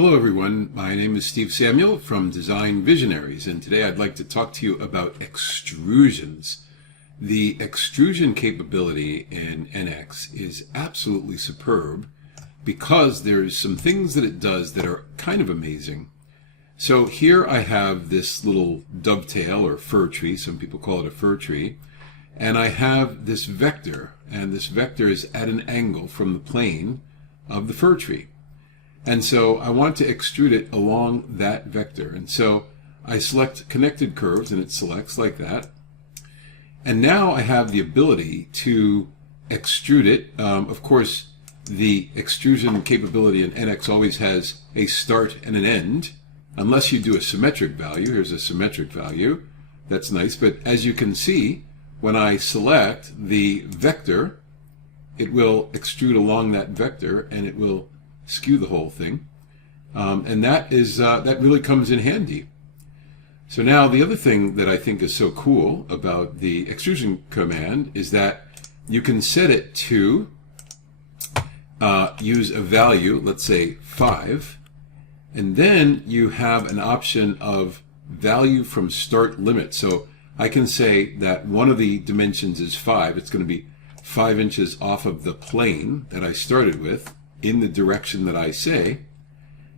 Hello everyone, my name is Steve Samuel from Design Visionaries, and today I'd like to talk to you about extrusions. The extrusion capability in NX is absolutely superb because there's some things that it does that are kind of amazing. So here I have this little dovetail or fir tree, some people call it a fir tree, and I have this vector, and this vector is at an angle from the plane of the fir tree. And so I want to extrude it along that vector. And so I select connected curves, and it selects like that. And now I have the ability to extrude it. Of course, the extrusion capability in NX always has a start and an end, unless you do a symmetric value. Here's a symmetric value. That's nice. But as you can see, when I select the vector, it will extrude along that vector, and it will skew the whole thing, and that really comes in handy. So now the other thing that I think is so cool about the extrusion command is that you can set it to use a value, let's say 5, and then you have an option of value from start limit. So I can say that one of the dimensions is 5. It's going to be 5 inches off of the plane that I started with, in the direction that I say,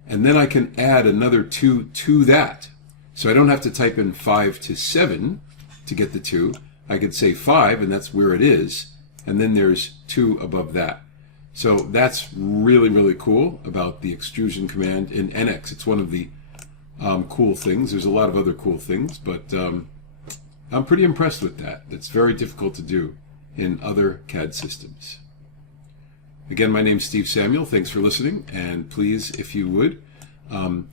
and then I can add another 2 to that. So I don't have to type in 5 to 7 to get the 2. I could say 5, and that's where it is, and then there's 2 above that. So that's really, really cool about the extrusion command in NX. It's one of the cool things. There's a lot of other cool things, but I'm pretty impressed with that. It's very difficult to do in other CAD systems. Again, my name's Steve Samuel. Thanks for listening, and please, if you would,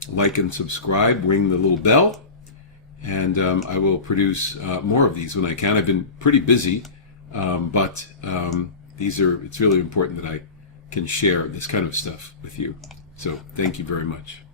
like and subscribe, ring the little bell, and I will produce more of these when I can. I've been pretty busy, but it's really important that I can share this kind of stuff with you. So thank you very much.